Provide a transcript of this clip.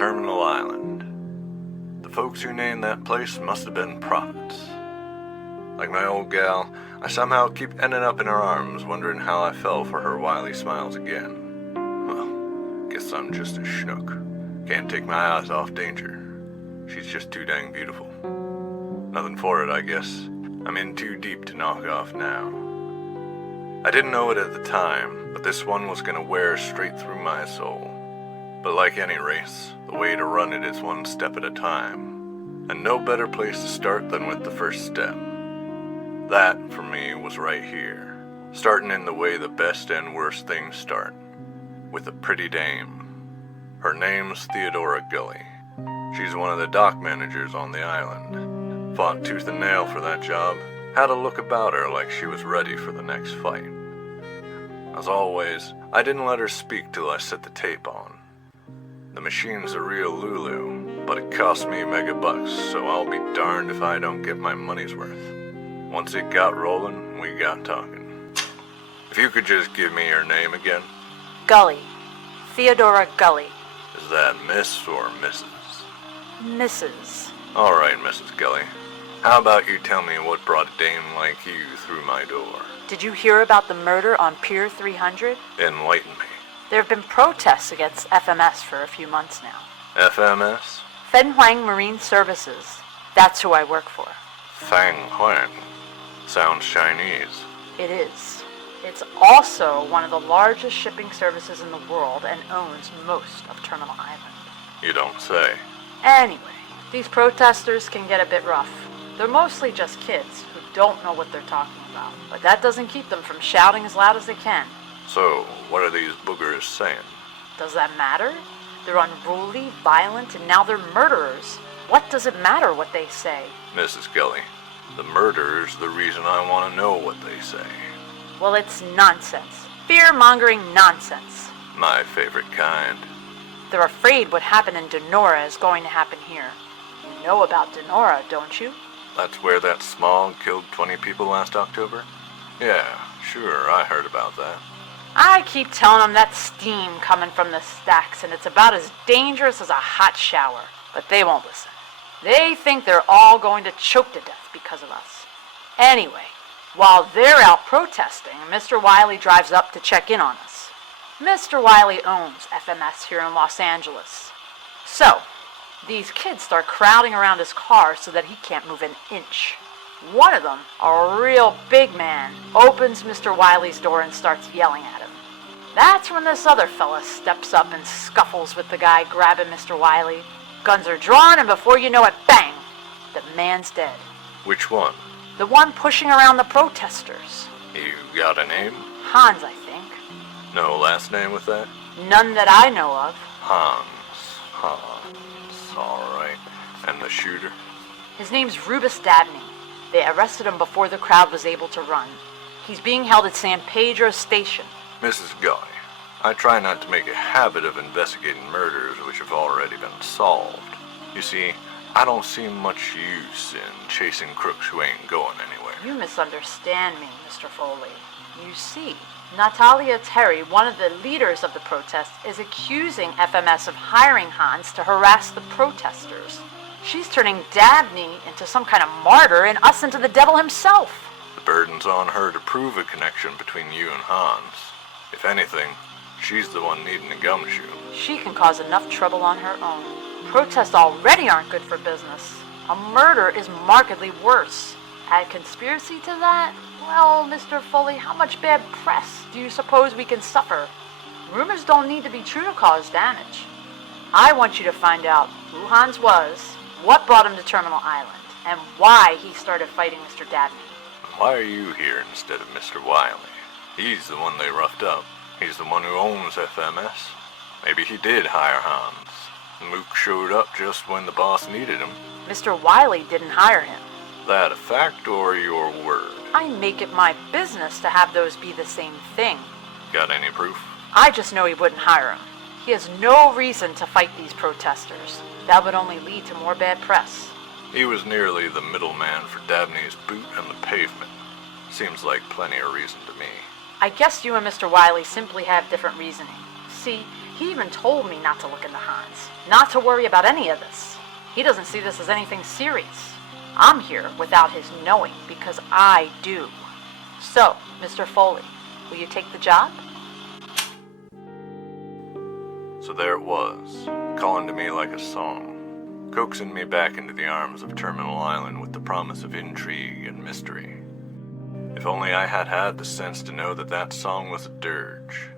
Terminal Island. The folks who named that place must have been prophets. Like my old gal, I somehow keep ending up in her arms, wondering how I fell for her wily smiles again. Well, guess I'm just a schnook. Can't take my eyes off danger. She's just too dang beautiful. Nothing for it, I guess. I'm in too deep to knock off now. I didn't know it at the time, but this one was gonna wear straight through my soul. But like any race, the way to run it is one step at a time. And no better place to start than with the first step. That, for me, was right here. Starting in the way the best and worst things start. With a pretty dame. Her name's Theodora Gully. She's one of the dock managers on the island. Fought tooth and nail for that job. Had a look about her like she was ready for the next fight. As always, I didn't let her speak till I set the tape on. The machine's a real Lulu, but it cost me $1,000,000, so I'll be darned if I don't get my money's worth. Once it got rolling, we got talking. If you could just give me your name again. Gully. Theodora Gully. Is that Miss or Mrs.? Mrs. All right, Mrs. Gully. How about you tell me what brought a dame like you through my door? Did you hear about the murder on Pier 300? Enlighten me. There have been protests against FMS for a few months now. FMS? Fen Huang Marine Services. That's who I work for. Fang Huang. Sounds Chinese. It is. It's also one of the largest shipping services in the world and owns most of Terminal Island. You don't say. Anyway, these protesters can get a bit rough. They're mostly just kids who don't know what they're talking about, but that doesn't keep them from shouting as loud as they can. So, what are these boogers saying? Does that matter? They're unruly, violent, and now they're murderers. What does it matter what they say? Mrs. Gully, the murderer's the reason I want to know what they say. Well, it's nonsense. Fear-mongering nonsense. My favorite kind. They're afraid what happened in Denora is going to happen here. You know about Denora, don't you? That's where that smog killed 20 people last October? Yeah, sure, I heard about that. I keep telling them that's steam coming from the stacks, and it's about as dangerous as a hot shower. But they won't listen. They think they're all going to choke to death because of us. Anyway, while they're out protesting, Mr. Wiley drives up to check in on us. Mr. Wiley owns FMS here in Los Angeles. So, these kids start crowding around his car so that he can't move an inch. One of them, a real big man, opens Mr. Wiley's door and starts yelling at him. That's when this other fella steps up and scuffles with the guy grabbing Mr. Wiley. Guns are drawn, and before you know it, bang! The man's dead. Which one? The one pushing around the protesters. You got a name? Hans, I think. No last name with that? None that I know of. Hans. All right. And the shooter? His name's Rubus Dabney. They arrested him before the crowd was able to run. He's being held at San Pedro Station. Mrs. Gully, I try not to make a habit of investigating murders which have already been solved. You see, I don't see much use in chasing crooks who ain't going anywhere. You misunderstand me, Mr. Foley. You see, Natalia Terry, one of the leaders of the protest, is accusing FMS of hiring Hans to harass the protesters. She's turning Dabney into some kind of martyr and us into the devil himself. The burden's on her to prove a connection between you and Hans. If anything, she's the one needing a gumshoe. She can cause enough trouble on her own. Protests already aren't good for business. A murder is markedly worse. Add conspiracy to that? Well, Mr. Foley, how much bad press do you suppose we can suffer? Rumors don't need to be true to cause damage. I want you to find out who Hans was, what brought him to Terminal Island, and why he started fighting Mr. Dabney. Why are you here instead of Mr. Wiley? He's the one they roughed up. He's the one who owns FMS. Maybe he did hire Hans. Mook showed up just when the boss needed him. Mr. Wiley didn't hire him. That a fact or your word? I make it my business to have those be the same thing. Got any proof? I just know he wouldn't hire him. He has no reason to fight these protesters. That would only lead to more bad press. He was nearly the middleman for Dabney's boot and the pavement. Seems like plenty of reason to me. I guess you and Mr. Wiley simply have different reasoning. See, He even told me not to look into Hans, not to worry about any of this. He doesn't see this as anything serious. I'm here without his knowing because I do. So, Mr. Foley, will you take the job? So there it was, calling to me like a song, coaxing me back into the arms of Terminal Island with the promise of intrigue and mystery. If only I had had the sense to know that that song was a dirge.